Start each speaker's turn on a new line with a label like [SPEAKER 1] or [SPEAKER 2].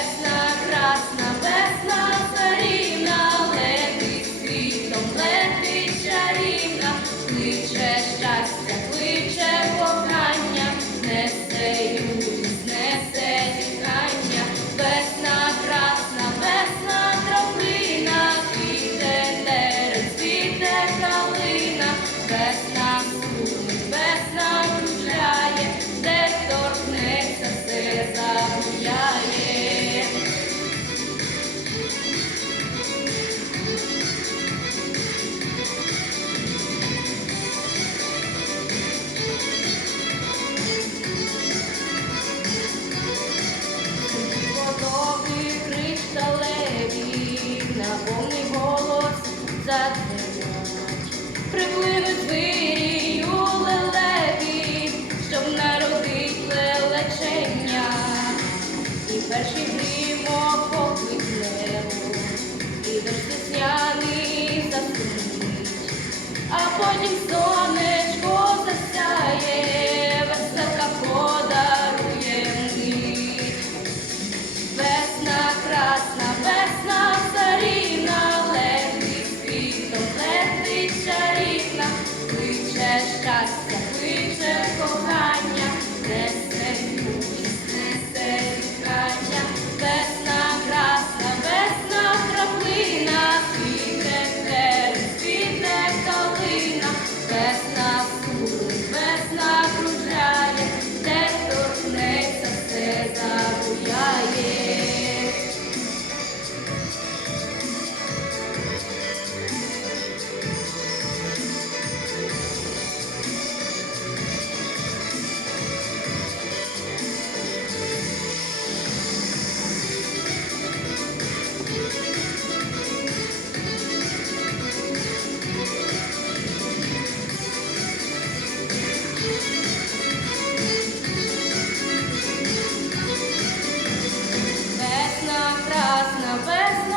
[SPEAKER 1] весна, красна весна. садки, приплинуть вирію лелеки, щоб народить лелечення, і перший дрімок покликне, і дощ весняний заснуть, а потім сон. descalço. нас небесний.